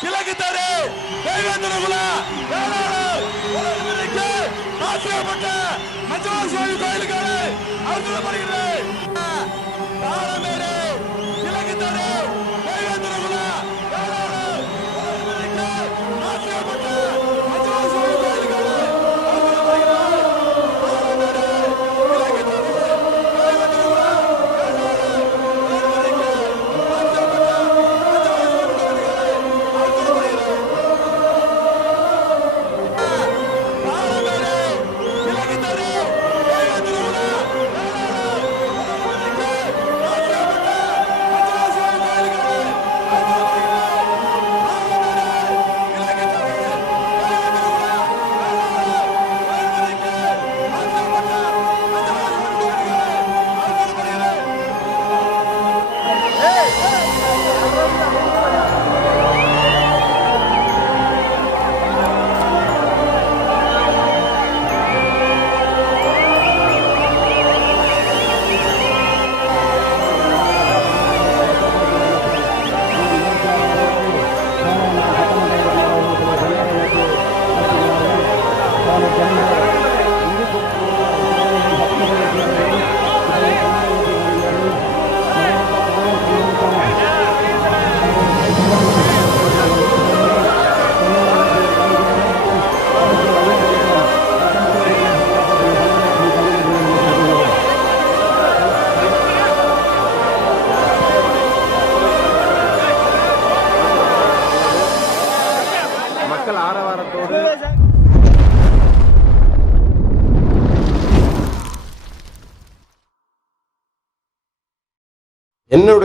கிழக்கு தரு தெய்வந்திரகுல ஆசிரியப்பட்ட மஞ்சள் சுவாமி கோயிலுக்கான அருள்படுகிறேன்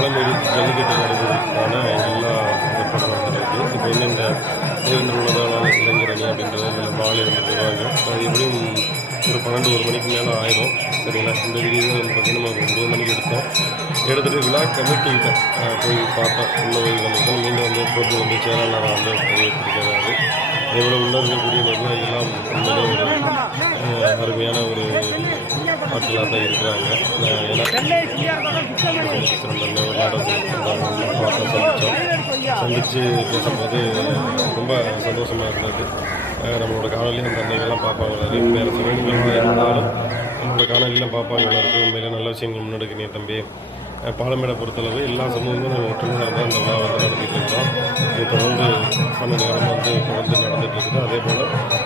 பழமொழி ஜல்லிக்கட்டு நடைபெறுவதற்கான எல்லா ஏற்பாடும் வந்துருக்கு இப்போ வந்து இந்த தேவேந்திர உலகாளர் இளைஞர் அணி அப்படின்றது இதில் மாலை அது எப்படியும் ஒரு பன்னெண்டு ஒரு மணிக்கு மேலே ஆயிரும். சரிங்களா? இந்த வீடியோ வந்து பார்த்தீங்கன்னா நம்ம ஒரு ஒன்பது மணிக்கு எடுத்தோம். எடுத்துகிட்டு விழா கமிட்டிகிட்ட போய் பார்த்தோம். உள்ள போய் வந்து மீண்டும் வந்து பொருள் வந்து செயலாளராக வந்து பதிவேற்றிருக்கிறாரு இதேபோல் உள்ள இருக்கக்கூடிய நிர்வாகிகளாம் உண்மையிலே ஒரு அருமையான ஒரு ஆட்களாக தான் இருக்கிறாங்க. ஏன்னா ஒரு பார்த்தோம் சந்தித்தோம் சந்தித்து பேசும்போது ரொம்ப சந்தோஷமாக இருந்தது. நம்மளோட காணொலி அந்த அன்னைகள்லாம் பார்ப்பாங்க வேறு சமூகங்கள் இருந்தாலும் நம்மளோட காணொலியெல்லாம் பார்ப்பாங்க. உண்மையிலே நல்ல விஷயங்கள் முன்னெடுக்கிறீங்க தம்பி. அஹ், பாலமேடை பொறுத்தளவு எல்லா சமூகங்களும் நம்ம ஒற்றுமையாக இருந்தால் இந்த விழா வந்து நடத்திட்டு இருக்கோம் இது தொடர்ந்து பன்னெண்டு காலம் வந்து தொடர்ந்து நடந்துட்டு இருக்குது. அதே போல்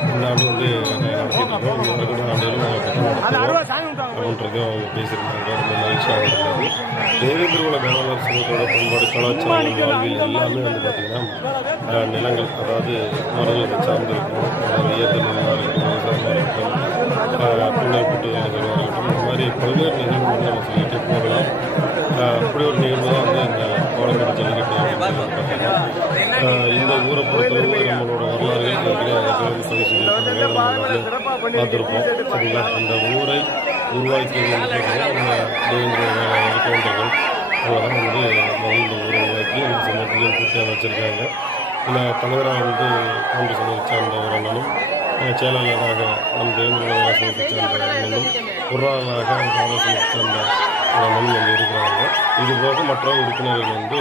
இந்த ஆண்டு வந்து நடத்திட்டு இருக்கோம். இந்த ஆண்டுகளும் நாங்கள் அப்படி அப்படின்றதையும் அவங்க பேசியிருந்தாங்க. ரொம்ப மகிழ்ச்சியாக இருந்தது தேவேந்திர குல வேளாளர் சமூகத்தோட பண்பாடு கலாச்சாரம் வாழ்வில் எல்லாமே வந்து பார்த்திங்கன்னா நிலங்கள் அதாவது மரங்களை சார்ந்து இருக்கும். அதாவது இயற்கை நிலமாக இருக்கட்டும் விவசாயமாக இருக்கட்டும் பின்னப்பட்டு பின்னை இருக்கட்டும் இந்த மாதிரி பல்வேறு நிகழ்வுகள் நம்ம சொல்லிகிட்டே போகலாம். அப்படி ஒரு நிகழ்வு தான் வந்து இந்த கோலக்கடை ஜல்லிக்கட்டு அப்படின்றது இந்த ஊரை பொறுத்தளவு நம்மளோட வரலாறு வந்து பதிவு செஞ்சுருக்காங்க பார்த்துருப்போம். சரிங்களா? அந்த ஊரை நம்ம தேவேந்திர கவுண்டர்கள் அவங்க தான் வந்து இந்த ஊரை உருவாக்கி சமூகத்தையும் கூட்டி அமைச்சிருக்காங்க இதில் தலைவராக வந்து கவுண்டர் சமூகத்தை சார்ந்த ஒரு அண்ணனும் செயலாளராக நம் தேவேந்திர வாசகத்தை சேர்ந்த அண்ணனும் பொருளாளராக காங்கிரஸை சேர்ந்த அண்ணனும் வந்து இருக்கிறாங்க. இது போக மற்ற உறுப்பினர்கள் வந்து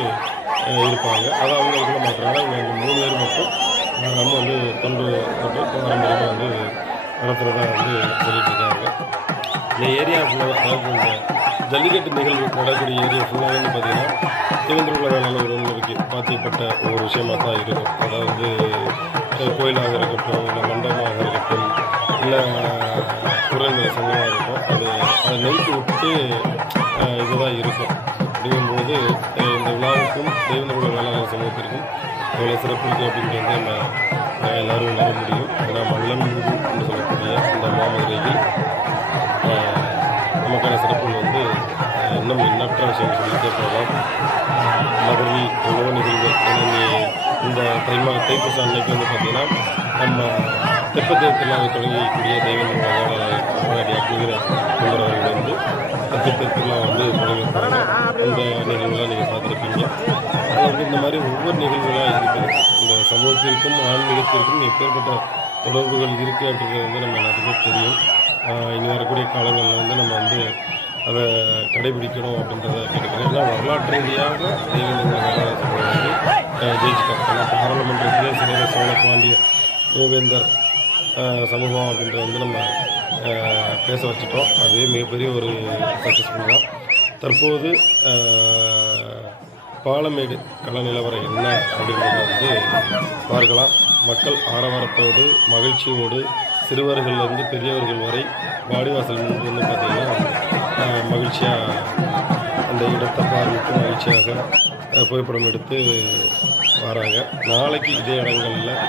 இருப்பாங்க. அது அவங்களுக்குள்ள மாற்றாங்க அவங்க மூணு பேர் மட்டும் நம்ம வந்து தொண்டு தொண்டு பாரம்பரியமாக வந்து நடத்துகிறதா வந்து சொல்லிட்டு இருக்காங்க. இந்த ஏரியா ஃபுல்லாக அதாவது இந்த ஜல்லிக்கட்டு நிகழ்வு நடக்கக்கூடிய ஏரியா ஃபுல்லாக வந்து பார்த்தீங்கன்னா தேவேந்திரகுல வேளாளர் ஒருவருக்கு பாத்தியப்பட்ட ஒரு விஷயமாக தான் இருக்கும். அதாவது கோயிலாக இருக்கட்டும் இல்லை மண்டபமாக இருக்கட்டும் இல்லை குரல்நிலை சங்கமாக இருக்கும். அது அதை நெருக்கி விட்டு இதுதான் இருக்கும். அப்படிங்கும்போது இந்த விழாவுக்கும் தேவேந்திரகுல வேளாண் சமூகத்திற்கும் எவ்வளோ சிறப்பு இருக்குது அப்படின்றது நம்ம எல்லோரும் எல்லாரும் உணர முடியும். ஏன்னா மல்லம் என்று சொல்லக்கூடிய இந்த மாமதுரையில் நமக்கான சிறப்புகள் வந்து இன்னும் எண்ணற்ற விஷயங்கள் சொல்லிட்டே போகலாம். ஆஹ் உணவு நிகழ்வு நிகழ்வுகள் இந்த தைமா தைப்பூச அன்னைக்கு வந்து பார்த்தீங்கன்னா நம்ம தெப்பத்தேர் திருவிழாவை தொடங்கக்கூடிய தெய்வங்கள் முன்னாடி அக்னிகிற வந்து தெப்பத்தேர் திருவிழா வந்து தொடங்கியிருப்பாங்க அந்த நிகழ்வுலாம் நீங்கள் பார்த்துருப்பீங்க. அது வந்து இந்த மாதிரி ஒவ்வொரு நிகழ்வுகளாக இருக்குது. இந்த சமூகத்திற்கும் ஆன்மீகத்திற்கும் எப்பேற்பட்ட தொடர்புகள் இருக்குது அப்படிங்கிறது வந்து நம்ம எல்லாத்துக்குமே தெரியும். இனி வரக்கூடிய காலங்களில் வந்து நம்ம வந்து அதை கடைபிடிக்கணும் அப்படின்றத கேட்டுக்கிறேன். ஏன்னா வரலாற்று ரீதியாக தெய்வங்கள் ஜெயிச்சிட்டாங்க ஏன்னா பாராளுமன்றத்திலே சிறந்த சோழ பாண்டிய மூவேந்தர் சமூகம் அப்படின்றத வந்து நம்ம பேச வச்சுட்டோம். அதுவே மிகப்பெரிய ஒரு சக்ஸஸ்ஃபுல் தான். தற்போது பாலமேடு கள நிலவரம் என்ன அப்படிங்கிறத வந்து பார்க்கலாம். மக்கள் ஆரவாரத்தோடு மகிழ்ச்சியோடு சிறுவர்கள்லேருந்து பெரியவர்கள் வரை வாடிவாசல் முன்பு வந்து பார்த்திங்கன்னா மகிழ்ச்சியாக அந்த இடத்தை பார்வைக்கு மகிழ்ச்சியாக புகைப்படம் எடுத்து வராங்க. நாளைக்கு இதே இடங்களில்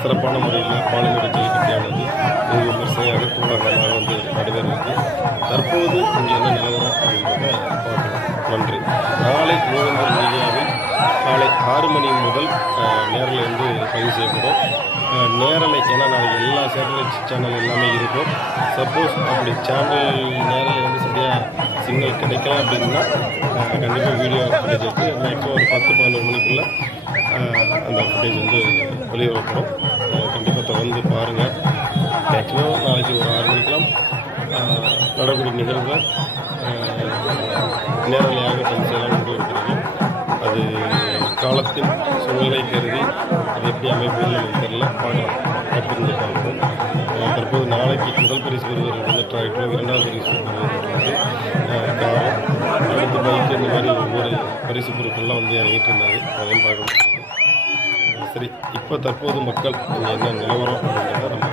சிறப்பான முறையில் பாலமேடு ஜல்லிக்கட்டியானது வெகு விமர்சையாக கோலாகலமாக வந்து நடைபெறுகிறது. தற்போது இங்கே என்ன நிலவரம் அப்படின்றத பார்க்கலாம். நன்றி. நாளை மூவேந்தர் மீடியாவில் காலை ஆறு மணி முதல் நேரில் வந்து பதிவு செய்யப்படும். நேரலை ஏன்னா நாளைக்கு எல்லா சேட்டலைட் சேனல் எல்லாமே இருக்கும். சப்போஸ் அப்படி சேனல் நேரலை வந்து சரியாக சிக்னல் கிடைக்கல அப்படின்னா கண்டிப்பாக வீடியோ ஃபுட்டேஜ் எடுத்து மேக்ஸிமம் ஒரு பத்து பதினொரு மணிக்குள்ளே அந்த ஃபுட்டேஜ் வந்து வெளியிடப்படும் கண்டிப்பாக தொடர்ந்து பாருங்கள் மேக்ஸிமம் நாளைக்கு ஒரு ஆறு மணிக்கெல்லாம் நடக்கூடிய நிகழ்வுகள் நேரலையாக செஞ்சு செய்யலாம் முடிவு அது காலத்தின் சூழ்நிலை கருதி அது எப்படி அமைப்பு நமக்கு தெரியல. பார்க்கலாம். கட்டிருந்து பார்ப்போம். தற்போது நாளைக்கு முதல் பரிசு பெறுவர்கள் வந்து டிராக்டரும் இரண்டாவது பரிசு பெறுவது வந்து அஹ், காரம் அடுத்து பைக் இந்த மாதிரி ஒவ்வொரு பரிசு பொருட்கள்லாம் வந்து இறங்கிட்டு இருந்தாரு அதையும் பார்க்க முடியும் சரி இப்போ தற்போது மக்கள் என்ன நிலவரம் அப்படின்றத நம்ம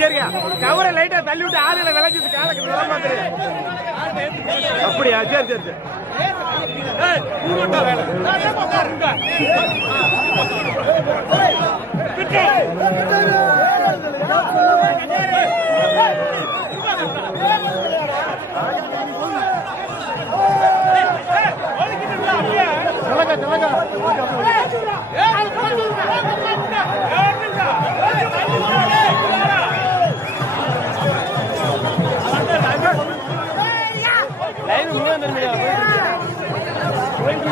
சரியா கவரை லைட்டா தள்ளி விட்டு ஆளுல விளைஞ்சது காலக்கு விட அப்படியா சரி சரி சரி சொல்லுங்க சொல்லுங்க லைன்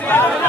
Yeah.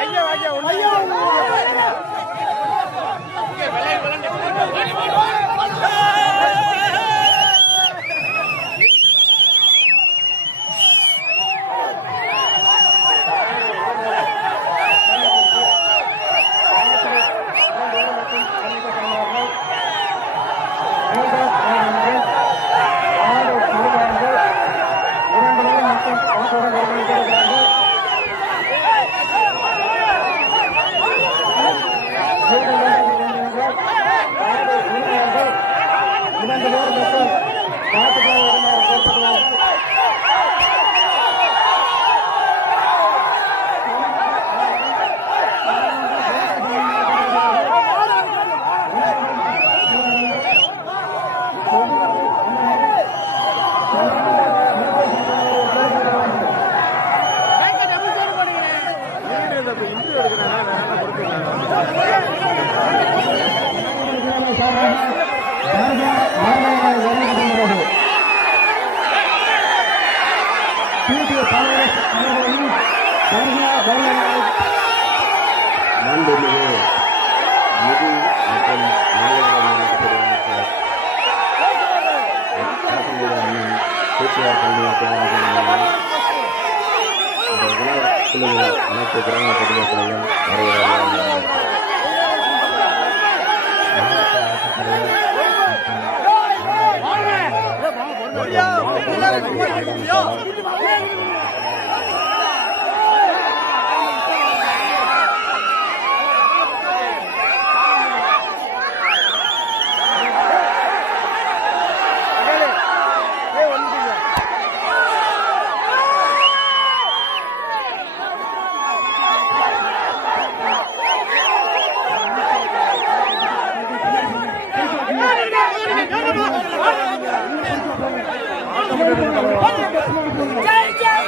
மாண்புமிகு gran जय जय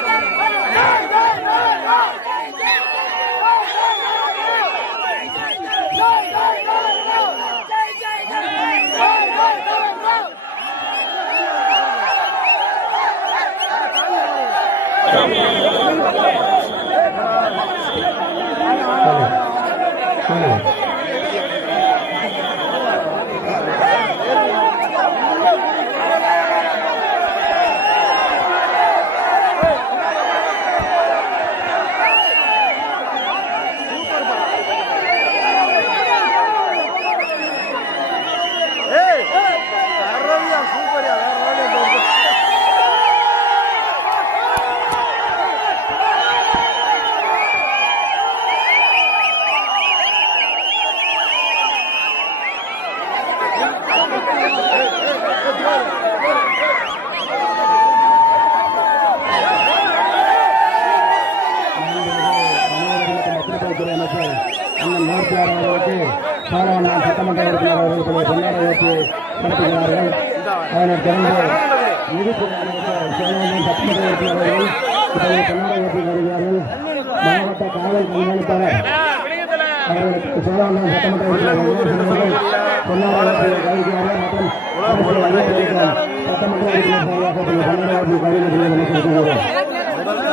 மூர்த்தியார் அவர்களுக்கு பாராளுமன்ற சட்டமன்ற உறுப்பினர் அவர்களுடைய கொண்டாட நடத்துகிறார்கள். அதனைத் தொடர்ந்து நிதித்துறை சட்டமன்ற இப்போது வருகிறார்கள். மாவட்ட காவல் கண்காணிப்பாளர் அவர்களுக்கு சட்டமன்ற வருகிறார்கள். மற்றும் சட்டமன்ற உறுப்பினர் சார்பாக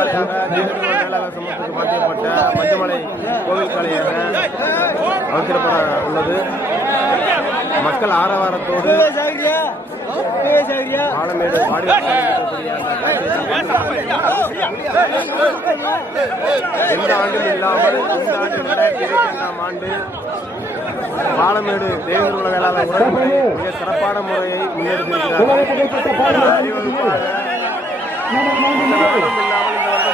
காலையாக தேவேந்திர வேளாளர் சமூகத்துக்கு மாற்றியப்பட்ட மஞ்சமலை கோவில் காலையாக அமைக்கப்பட உள்ளது. மக்கள் ஆரவாரத்தோடு ஆலமேடு காட்சியை எந்த ஆண்டும் இல்லாமல் இந்த ஆண்டு இரண்டாயிரத்தி இருபத்தி ரெண்டாம் ஆண்டு பாலமேடு தேவேந்திர உலக வேளாளர் உறவுமுறை மிக சிறப்பான முறையை முன்னெடுத்திருக்கிறார்கள். அறிவகுப்பாக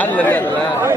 இந்த வருடம் இல்லாமல்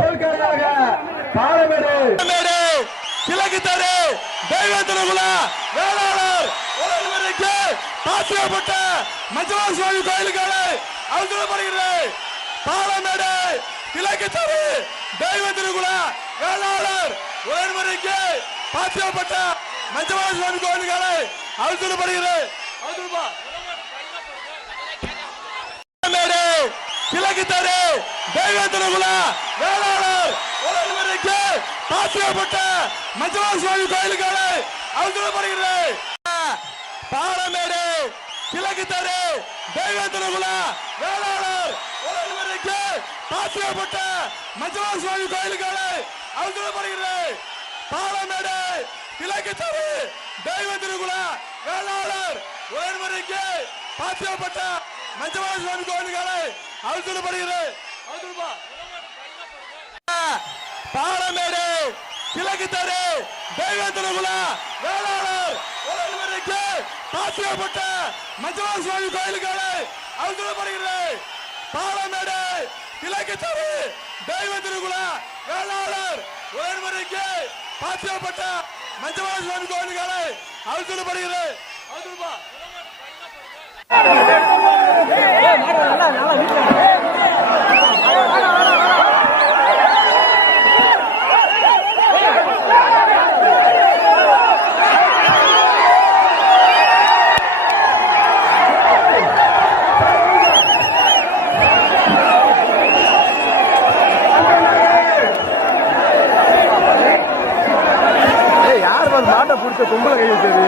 பிடிக்க கூடாது பாலமேடு. மேடு கிழக்கு தெரு தெய்வத்திரகுல வேளாளர் உலகிற்கு பாத்திரப்பட்ட மஞ்சளா சுவாமி கோயிலுக்கான அழுத்தப்படுகிறது பாலமேடு கிழக்கு தெரு தெய்வத்திரகுல வேளாளர் உலகிற்கு பாத்திரப்பட்ட மஞ்சளா சுவாமி கோயிலுக்கான அழுத்தப்படுகிறது அழுத்தப்பா மேடு கிழக்கு தெரு தெய்வத்திரகுல வேளாளர் உலகமருக்கு பாத்தியப்பட்ட மஞ்சளா சுவாமி கோயிலுக்கான அழுத்தப்படுகிறது பாலமேடு கிழக்கு தெரு தெய்வத்திரகுல வேளாளர் உலகமருக்கு பாத்தியப்பட்ட மஞ்சளா சுவாமி கோயிலுக்கான அழுத்தப்படுகிறது பாலமேடு கிழக்கு தெரு தெய்வத்திரகுல வேளாளர் உயர்மறைக்கு பாத்தியப்பட்ட மஞ்சளா சுவாமி கோயிலுக்கான அழுத்தப்படுகிறது பாலமேடு கிழக்கு தெரு தெய்வத்திரகுல வேளாளர் உலகமறைக்கு பாத்திரப்பட்ட மஞ்சளா சுவாமி கோயிலுக்கான அழுத்தப்படுகிறது பாலமேடு கிழக்கு தெரு தெய்வத்திரகுல வேளாளர் உயர்மறைக்கு பாத்திரப்பட்ட மஞ்சளா சுவாமி கோயிலுக்கான அழுத்தப்படுகிறது அழுத்தப்பா ஏய், மாட்டை பிடிச்ச கும்பல கை வச்சது?